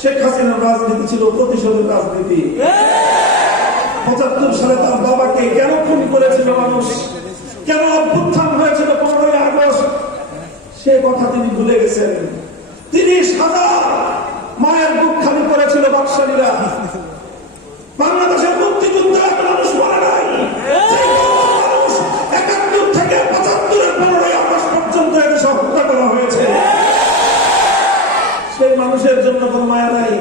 শেখ হাসিনার রাজনীতি ছিল প্রতিশোধের রাজনীতি। পঁচাত্তর সালে তার বাবাকে কেন খুন করেছিল মানুষ? কেন অভ্যুত্থান হয়েছিল পনেরোই আগস্ট? সে কথা তিনি ভুলে গেছেন। তিরিশ হাজার মায়ের বুক খালি করেছিল বাকশালীরা বাংলাদেশের মুক্তিযুদ্ধে কোন মায়া নাই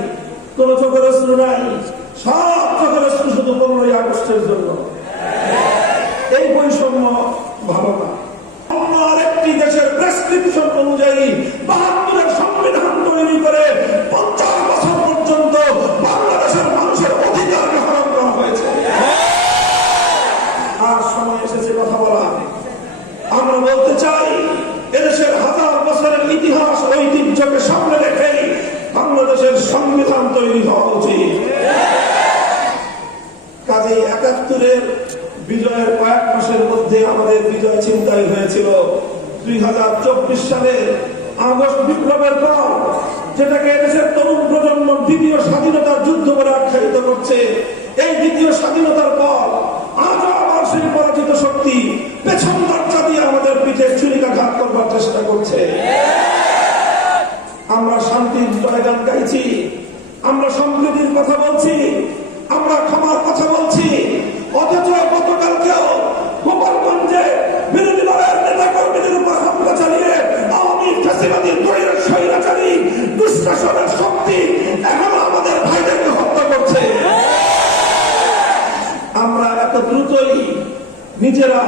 কোন চোখের অশ্রু নাই সব চোখের অশ্রু শুধু পনেরোই আগস্টের জন্য। হয়েছিল দুই হাজার চব্বিশ সালের আগস্ট বিপ্লবের পর, যেটাকে এদেশের তরুণ প্রজন্ম দ্বিতীয় স্বাধীনতার যুদ্ধ বলে আখ্যায়িত করছে। এই দ্বিতীয় স্বাধীনতার পর আজ আবার সেই পরাজিত শক্তি পেছন দরজা দিয়ে আমাদের পিঠে ছুরিকাঘাত করবার চেষ্টা করছে। আমরা শান্তির জয়গান গাইছি, আমরা সম্প্রীতির কথা বলছি, আমরা ক্ষমার কথা বলছি, অথচ গতকালকেও দুঃশাসনের শক্তি এখন আমাদের ভাইদেরকে হত্যা করছে আমরা এত দ্রুতই নিজেরা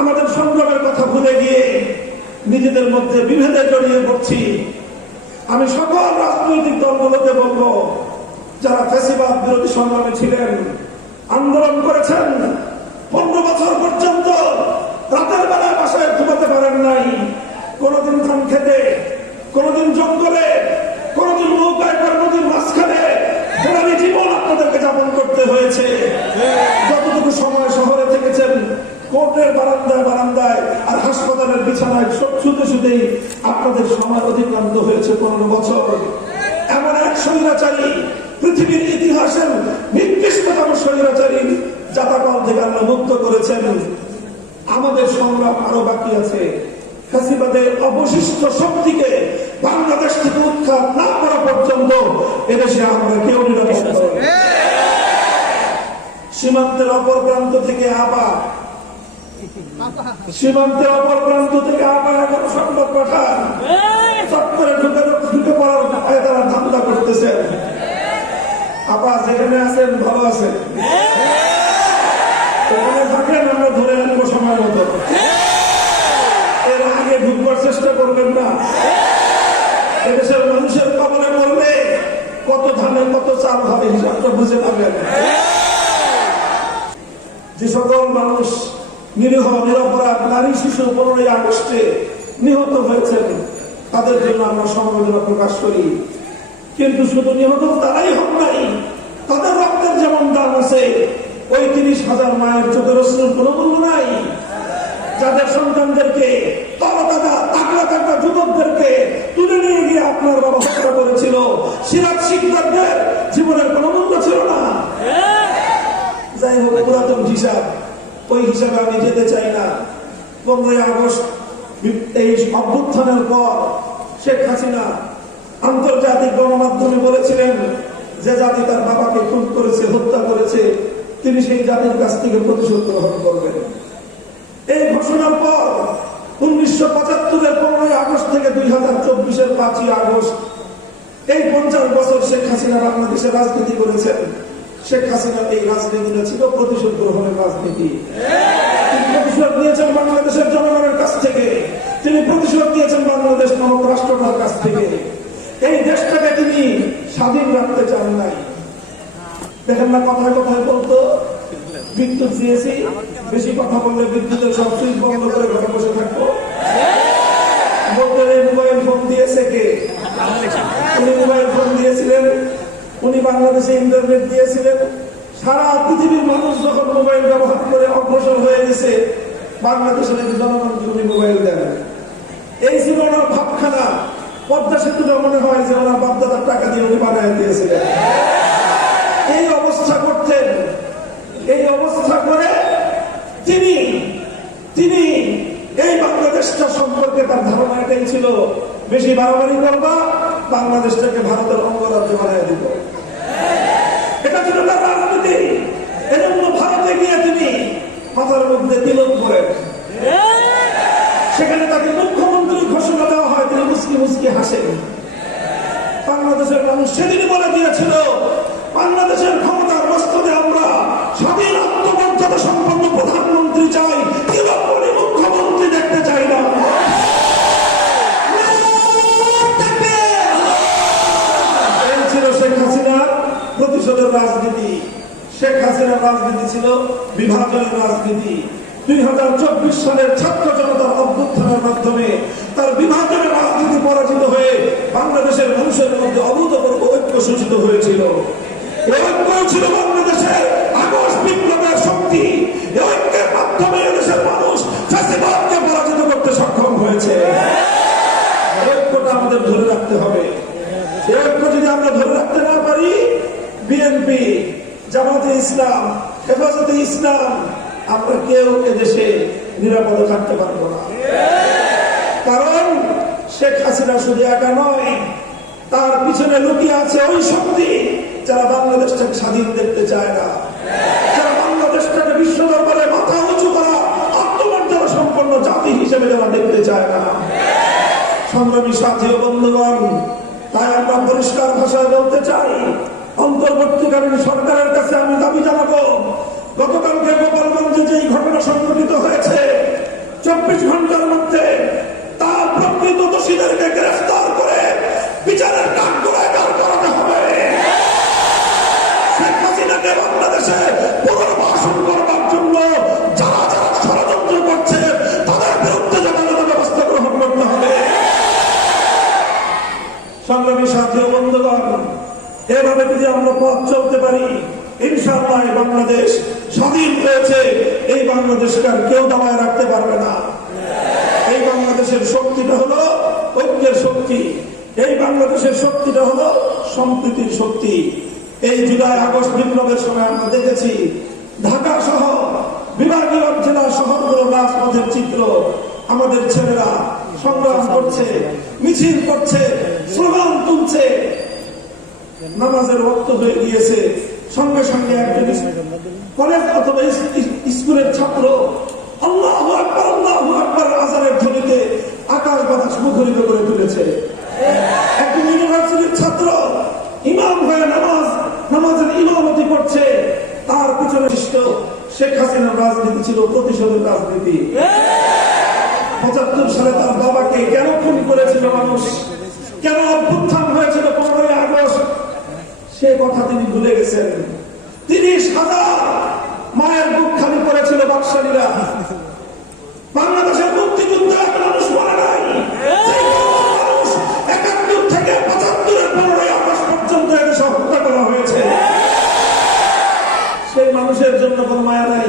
আমাদের সংগ্রামের কথা ভুলে গিয়ে নিজেদের মধ্যে বিভেদে জড়িয়ে পড়ছি। আমি সকল রাজনৈতিক দলগুলোকে বলব, যারা ফেসিবাদ বিরোধী সংগ্রামে ছিলেন, আন্দোলন করেছেন পনেরো বছর পর্যন্ত রাতের বেলায় বাসায় ঘুমাতে পারেন নাই কোনদিন ধান খেতে। কোনদিন জঙ্গলে, কোনদিন নৌকায় করে নদীর মাঝখানে গোলামী জীবন আপনাদেরকে যাপন করতে হয়েছে। যতটুকু সময় শহরে থেকেছেন, কোর্টের বারান্দায় বারান্দায় আর হাসপাতালের বিছানায় শুতে শুতেই আপনাদের সময় অতিক্রান্ত হয়েছে পনেরো বছর। এমন এক স্বৈরাচারী, পৃথিবীর ইতিহাসের নির্দিষ্টতম স্বৈরাচারী জাতাকল থেকে আল্লাহ মুক্ত করেছেন। আমাদের সংগ্রাম আরও বাকি আছে। ফ্যাসিবাদের অবশিষ্ট শক্তিকে বাংলাদেশ থেকে উৎখাত না করা পর্যন্ত এদেশে আমরা কেউ সীমান্তের অপর প্রান্ত থেকে আবার, সীমান্তের অপর প্রান্ত থেকে আবার এখন সংবাদ পাঠান। চট করে ঢুকে ঢুকে পড়ার ভয়ে তারা ধান্দা করতেছেন আপা যেখানে আছেন? ভালো আছেন ওখানে থাকেন আমরা ধরে আনব সময় মতো এর আগে ঢুকবার চেষ্টা করবেন না। এদেশের মানুষের কবলে পড়লে কত ধানে কত চাল হবে হিসাবটা বুঝে পাবেন। যে সকল মানুষ নিরীহ, নিরপরাধ, নারী, শিশু, পনেরোই আগস্টে নিহত হয়েছেন, তাদের জন্য আমরা সমবেদনা প্রকাশ করি। কিন্তু শুধু নিহত তারাই হন নাই, তাদের রক্তের যেমন দাম আছে, ওই তিরিশ হাজার মায়ের চোখের অশ্রুর কোনো মূল্য নাই। যাদের সন্তানদেরকে আপনার বাবা হত্যা করেছিল। সিরাজ শিকদারদের জীবনের কোনো মূল্য ছিল না। যাই হোক, পুরাতন হিসাব। ওই হিসাবে আমি যেতে চাই না। পনেরোই আগস্ট, এই অভ্যুত্থানের পর শেখ হাসিনা আন্তর্জাতিক গণমাধ্যমে বলেছিলেন যে জাতি তার বাবাকে খুন করেছে, হত্যা করেছে, তিনি সেই জাতির কাছ থেকে প্রতিশোধ গ্রহণ করবেন। এই ঘোষণার পর উনিশশো পঁচাত্তরের পনেরোই আগস্ট থেকে দুই হাজার চব্বিশের পাঁচই আগস্ট এই পঞ্চাশ বছর শেখ হাসিনা বাংলাদেশে রাজনীতি করেছেন। শেখ হাসিনার এই রাজনীতিটা ছিল প্রতিশোধ গ্রহণের রাজনীতি। প্রতিশোধ নিয়েছেন বাংলাদেশের জনগণের কাছ থেকে। তিনি প্রতিশোধ নিয়েছেন বাংলাদেশ নামক রাষ্ট্রটার কাছ থেকে। এই দেশটাকে তিনি স্বাধীন রাখতে চান নাই। দেখেন না কথায় কথায় বলতো, বিদ্যুৎ দিয়েছি, বেশি কথা বললে বিদ্যুতের সব সুইচ বন্ধ করে ঘরে বসে থাকব বলতেন এই মোবাইল ফোন দিয়েছে কে উনি মোবাইল ফোন দিয়েছিলেন উনি বাংলাদেশে ইন্টারনেট দিয়েছিলেন। সারা পৃথিবীর মানুষ যখন মোবাইল ব্যবহার করে অগ্রসর হয়ে গেছে, বাংলাদেশের জনগণকে উনি মোবাইল দেন। এই ছিল ওনার ভাবখানা। পদ্মা সেতুটা মনে হয় যে ওনার বাপদাদার টাকা দিয়ে উনি বানায় দিয়েছিলেন। এই অবস্থা করতেন। এই অবস্থা করে তিনি তিনি এই বাংলাদেশটা সম্পর্কে তার ধারণা এটাই ছিল, বেশি বাড়াবাড়ি করবা, বাংলাদেশটাকে ভারতের অঙ্গরাজ্য বানায় দিব। এটা ছিল তার রাজনীতি এজন্য ভারতে গিয়ে তিনি মাথার মধ্যে তিলক করেন সেখানে তাকে মুখ্যমন্ত্রী ঘোষণা দেওয়া হয়, তিনি মুসকি মুসকি হাসেন। বাংলাদেশের মানুষ সেদিন বলে দিয়েছিল, বাংলাদেশের ছিল বিভাজনের রাজনীতি। দুই হাজার চব্বিশ সালের ছাত্র জনতার অভ্যুত্থানের মাধ্যমে তার বিভাজনের রাজনীতি পরাজিত হয়ে বাংলাদেশের মানুষের মধ্যে অভূতপূর্ব ঐক্য সূচিত হয়েছিল। ছিল বাংলাদেশের বিপ্লবের শক্তি। ঐক্যের মাধ্যমে এদেশের মানুষ পরাজিত করতে সক্ষম হয়েছে। ঐক্যটা আমাদের ধরে রাখতে হবে। ঐক্য যদি আমরা ধরে রাখতে না পারি, বিএনপি, জামাতে ইসলাম হেফাজতে ইসলাম, আমরা কেউ এদেশে নিরাপদে থাকতে পারব না। কারণ শেখ হাসিনা শুধু একা নয়, তার পিছনে লুকিয়ে আছে ওই শক্তি যারা বাংলাদেশটাকে স্বাধীন দেখতে চায় না। যারা বাংলাদেশটাকে বিশ্ব দরবারে মাথা উঁচু করা আত্মমর্যাদা সম্পন্ন জাতি হিসেবে যারা দেখতে চায় না। সংগ্রামী সাথী ও বন্ধুগণ, তাই আমরা পরিষ্কার ভাষায় বলতে চাই, অন্তর্বর্তীকালীন সরকারের কাছে আমি দাবি জানাব গতকালকে গোপালগঞ্জে যেই ঘটনা সংঘটিত হয়েছে, চব্বিশ ঘণ্টার মধ্যে তার প্রকৃত দোষীদেরকে গ্রেফতার করে বিচারের কাঠ করে দাঁড় করাতে হবে। শেখ হাসিনাকে বাংলাদেশে পুনর্বাসন করবার জন্য যারা যারা ষড়যন্ত্র করছে, তাদের বিরুদ্ধে যথাযথ ব্যবস্থা গ্রহণ করতে হবে। সংগ্রামী সাথী বন্ধুগণ, এভাবে যদি আমরা পথ চলতে পারি, ইনশাআল্লাহ বাংলাদেশ স্বাধীন হয়েছে, এই বাংলাদেশকে আর কেউ দামায় রাখতে পারবে না। এই বাংলাদেশের শক্তিটা হলো ঐক্যের শক্তি। এই বাংলাদেশের শক্তিটা হলো সম্প্রীতির শক্তি। এই জুলাই আগস্ট বিপ্লবের সময় আমরা দেখেছি, ঢাকা সহ বিভাগীয় জেলা শহরগুলো রাজপথের চিত্র। আমাদের ছেলেরা সংগ্রাম করছে, মিছিল করছে, স্লোগান তুলছে। নামাজের রক্ত হয়ে গিয়েছে। সঙ্গে সঙ্গে একজন কলেজ অথবা স্কুলের ছাত্র, আল্লাহ আল্লাহ আকবর, আজানের ধ্বনিতে আকাশ বাতাস মুখরিত করে তুলেছে। একজন ইউনিভার্সিটির ছাত্র ইমাম হয়ে নামাজ নামাজের ইমামতি করছে। তার পিছনে সৃষ্ট শেখ হাসিনার রাজনীতি ছিল প্রতিশোধের রাজনীতি। পঁচাত্তর সালে তার বাবাকে কেন খুন করেছিল মানুষ? কেন অভ্যুত্থান হয়েছিল পনেরোই আগস্ট? সে কথা তিনি ভুলে গেছেন। তিরিশ হাজার মায়ের বুক খালি করেছিল বাকশালীরা। বাংলাদেশের মুক্তিযুদ্ধ মানুষ করা হয়েছে। সেই মানুষের জন্য মায়া নাই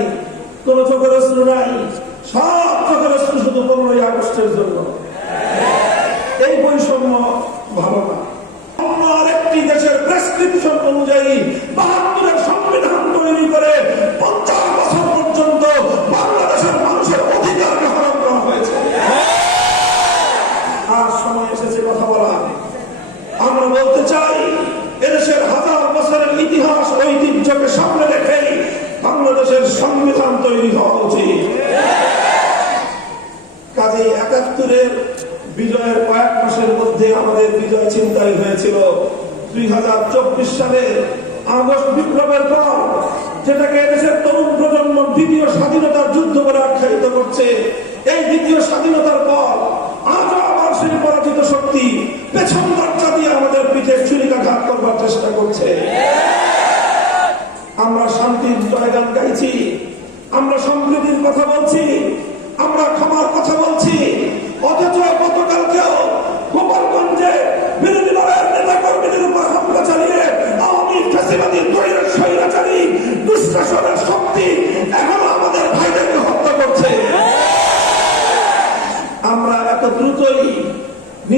নাই, সব শুধু পনেরোই আগস্টের জন্য। এই বৈষম্য ভালো না। প্রেসক্রিপশন অনুযায়ী বাহাত্তরের সংবিধান তৈরি করে পঞ্চাশ বছর পর্যন্ত বাংলাদেশের মানুষের অধিকারকে হরণ করা হয়েছে। আর সময় এসেছে কথা বলা আমরা বলতে চাই, এদেশের হাজার বছরের ইতিহাস, ঐতিহ্যকে সামনে রেখেই বাংলাদেশের সংবিধান তৈরি হওয়া উচিত। কাজে একাত্তরের বিজয়ের কয়েক মাসের মধ্যে আমাদের বিজয় চিন্তাই হয়েছিল। দুই হাজার চব্বিশ সালের আগস্ট বিপ্লবের পর যেটাকে এদেশের তরুণ প্রজন্ম দ্বিতীয় স্বাধীনতার যুদ্ধ বলে আখ্যায়িত করছে, এই দ্বিতীয় স্বাধীনতার পর আজও আবার সেই পরাজিত শক্তি পেছন দরজা দিয়ে আমাদের পিঠে ছুরিকাঘাত করবার চেষ্টা করছে। আমরা শান্তির জয়গান গাইছি, আমরা সম্প্রীতির কথা বলছি, আমরা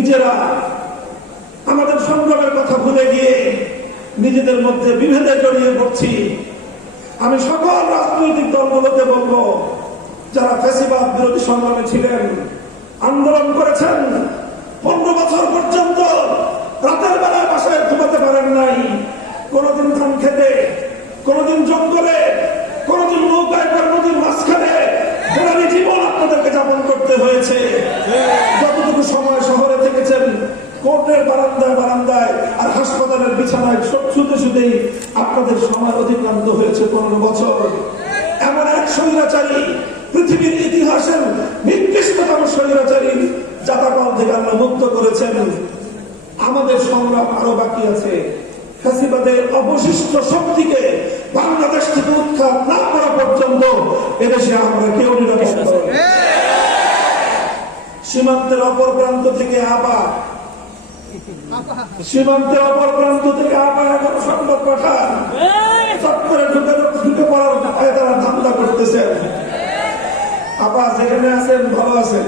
নিজেরা আমাদের সংগ্রামের কথা ভুলে গিয়ে নিজেদের মধ্যে বিভেদে জড়িয়ে পড়ছি। আমি সকল রাজনৈতিক দলগুলোতে বলব, যারা ফেসিবাদ বিরোধী সংগ্রামে ছিলেন, আন্দোলন করেছেন, পনেরো বছর পর্যন্ত রাতের বেলায় বাসায় ঘুমাতে পারেন নাই। কোনোদিন ধান খেতে, কোনোদিন জঙ্গলে, কোনোদিন নৌকায় কোনোদিন মাঝখানে গোড়ালি জীবন আপনাদেরকে যাপন করতে হয়েছে। যতটুকু সময় শহরে থেকেছেন, কোর্টের বারান্দায় বারান্দায় আর হাসপাতালের বিছানায় শুতে শুতেই আপনাদের সময় অতিক্রান্ত হয়েছে পনেরো বছর। এমন এক স্বৈরাচারী, পৃথিবীর ইতিহাসের নির্দিষ্টতম স্বৈরাচারী জাতাকল থেকে আল্লাহ মুক্ত করেছেন। আমাদের সংগ্রাম আরও বাকি আছে। ফ্যাসিবাদের অবশিষ্ট শক্তিকে বাংলাদেশ থেকে উৎখাত না করা পর্যন্ত এদেশে আমরা কেউ নিরাপদ। সীমান্তের অপর প্রান্ত থেকে আবার, সীমান্তের অপর প্রান্ত থেকে আবার এখন সংবাদ পাঠান। চত্বরে ঢুকে ঢুকে পড়ার তারা ধান্দা আপা, যেখানে আছেন, ভালো আছেন?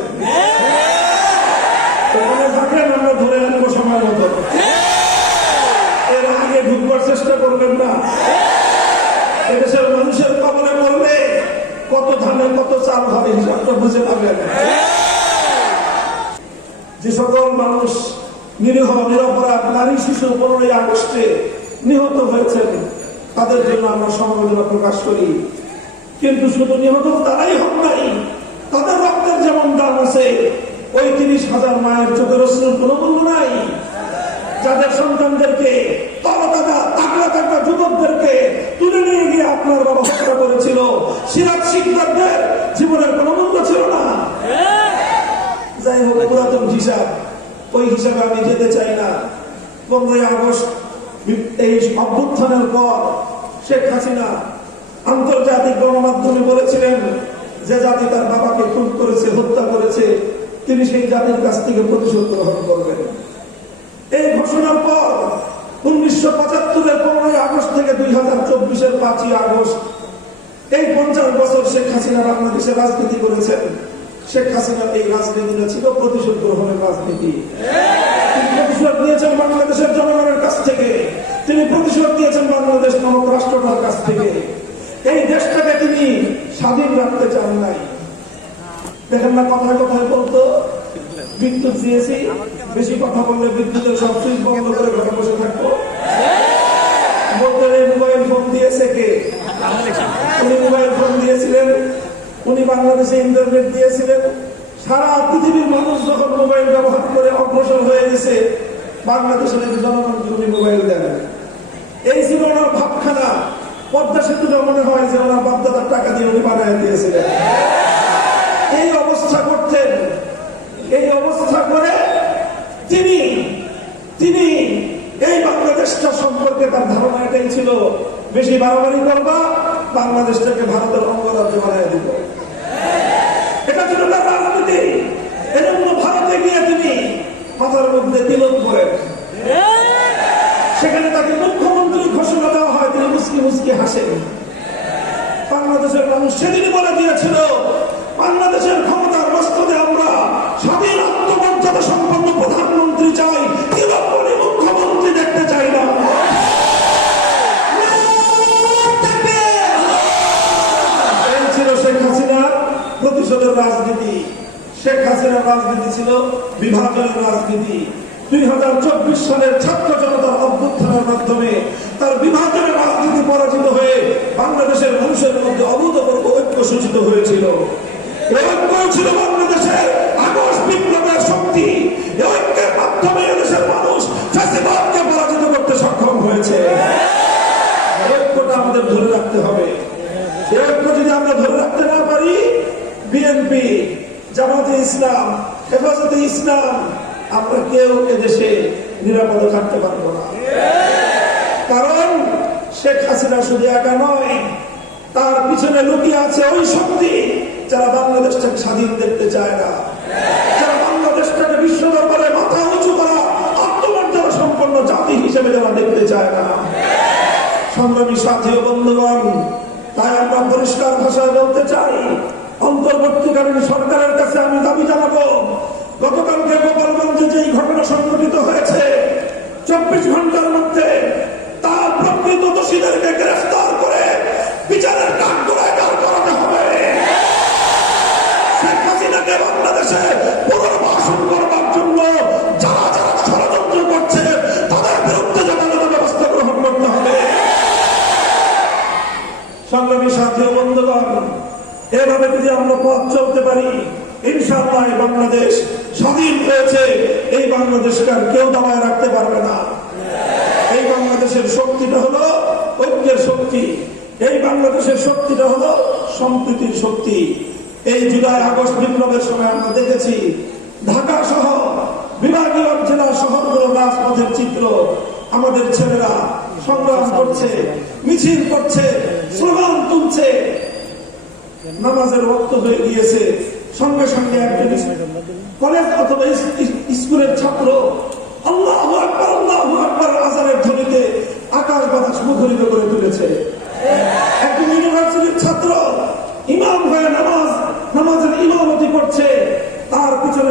ওখানে থাকেন আমরা ধরে আনব সময় মতো। এর আগে ঢুকবার চেষ্টা করবেন না। এদেশের মানুষের কবলে পড়লে কত ধানে কত চাল হবে হিসাবটা বুঝে পাবেন যে সকল মানুষ নিরীহ, নিরপরাধ, নারী, শিশু, পনেরোই আগস্টে নিহত হয়েছেন, তাদের জন্য আমরা সমবেদনা প্রকাশ করি। কিন্তু শুধু নিহত তারাই হন নাই, তাদের রক্তের যেমন দাম আছে, ওই তিরিশ হাজার মায়ের চোখের অশ্রুর কোনো মূল্য নাই। যাদের সন্তানদেরকে আপনার বাবা হত্যা করেছিল। সিরাজ শিকদারদের জীবনের কোনো মূল্য ছিল না। যাই হোক, পুরাতন হিসাব। ওই হিসাবে আমি যেতে চাই না। পনেরোই আগস্ট এই অভ্যুত্থানের পর শেখ হাসিনা আন্তর্জাতিক গণমাধ্যমে বলেছিলেন, যে জাতি তার বাবাকে খুন করেছে, হত্যা করেছে, তিনি সেই জাতির কাছ থেকে প্রতিশোধ গ্রহণ করবেন। এই ঘোষণার পর উনিশশো পঁচাত্তরের পনেরোই আগস্ট থেকে দুই হাজার চব্বিশের পাঁচই আগস্ট এই পঞ্চাশ বছর শেখ হাসিনা বাংলাদেশে রাজনীতি করেছেন। শেখ হাসিনার এই রাজনীতিটা ছিল প্রতিশোধ গ্রহণের রাজনীতি। প্রতিশোধ নিয়েছেন বাংলাদেশের জনগণের কাছ থেকে। তিনি প্রতিশোধ দিয়েছেন বাংলাদেশ নামক রাষ্ট্রটার কাছ থেকে। এই দেশটাকে তিনি স্বাধীন রাখতে চান নাই। দেখেন না কথায় কথায় বলতো বিদ্যুৎ দিয়েছি বেশি কথা বললে বিদ্যুতের সব সুইচ বন্ধ করে ঘরে বসে থাকব? বলতেন মোবাইল ফোন দিয়েছে কে? উনি মোবাইল ফোন দিয়েছিলেন, উনি বাংলাদেশে ইন্টারনেট দিয়েছিলেন। সারা পৃথিবীর মানুষ যখন মোবাইল ব্যবহার করে অগ্রসর হয়ে গেছে, বাংলাদেশের জনগণকে উনি মোবাইল দেন। এই ছিল ওনার ভাবখানা পদ্মা সেতুটা মনে হয় যে ওনার বাপদাদার টাকা দিয়ে উনি বানায় দিয়েছিলেন এই অবস্থা করতেন এই অবস্থা করে তিনি তিনি এই বাংলাদেশটা সম্পর্কে তার ধারণা এটাই ছিল, বেশি বাড়াবাড়ি করবা, বাংলাদেশটাকে ভারতের অঙ্গরাজ্য বানায় দিব। এটা ছিল তার রাজনীতি। এজন্য ভারতে গিয়ে তিনি মাথার মধ্যে তিলক করেন সেখানে তাকে মুখ্যমন্ত্রী ঘোষণা দেওয়া হয়, তিনি মুসকি মুসকি হাসেন। বাংলাদেশের মানুষ সেদিনই বলে দিয়েছিল, বাংলাদেশের ক্ষমতার রাজনীতি ছিল বিভাজনের রাজনীতি। দুই হাজার চব্বিশ সালের ছাত্র জনতার অভ্যুত্থানের মাধ্যমে তার বিভাজনের রাজনীতি পরাজিত হয়ে বাংলাদেশের মানুষের মধ্যে অভূতপূর্ব ঐক্য সূচিত হয়েছিল। ইসলাম, হেফাজতে ইসলাম, আমরা কেউ এদেশে নিরাপদে থাকতে পারব না। কারণ শেখ হাসিনা শুধু একা নয়, তার পিছনে লুকিয়ে আছে ওই শক্তি যারা বাংলাদেশটাকে স্বাধীন দেখতে চায় না। যারা বাংলাদেশটাকে বিশ্ব দরবারে মাথা উঁচু করা আত্মমর্যাদা সম্পন্ন জাতি হিসেবে যারা দেখতে চায় না। সংগ্রামী সাথী বন্ধুগণ, তাই আমরা পরিষ্কার ভাষায় বলতে চাই অন্তর্বর্তীকালীন সরকারের কাছে আমি দাবি জানাব, গতকালকে গোপালগঞ্জে যে ঘটনা সংঘটিত হয়েছে, চব্বিশ ঘণ্টার মধ্যে তার প্রকৃত দোষীদেরকে গ্রেফতার করে বিচারের কাঠ করে দাঁড় করাতে হবে। বাংলাদেশে এভাবে যদি আমরা পথ চলতে পারি, ইনশাআল্লাহ এই বাংলাদেশ স্বাধীন হয়েছে। এই বাংলাদেশকে আর কেউ দাবায় রাখতে পারবে না। এই বাংলাদেশের শক্তিটা হলো ঐক্যের শক্তি। এই বাংলাদেশের শক্তিটা হলো সম্প্রীতির শক্তি। এই জুলাই আগস্ট বিপ্লবের সময় আমরা দেখেছি, ঢাকা সহ বিভাগীয় জেলা শহরগুলো রাজপথের চিত্র আমাদের ছেলেরা সংগ্রাম করছে, মিছিল করছে, স্লোগান তুলছে। নামাজের রক্ত হয়ে গিয়েছে। সঙ্গে সঙ্গে একজন কলেজ অথবা স্কুলের ছাত্র, আল্লাহ আল্লাহ আকবর আকাশ বাতাস মুখরিত করে তুলেছে। একজন ইউনিভার্সিটির ছাত্র, ইমাম হয়ে নামাজ নামাজের ইমামতি করছে। তার পিছনে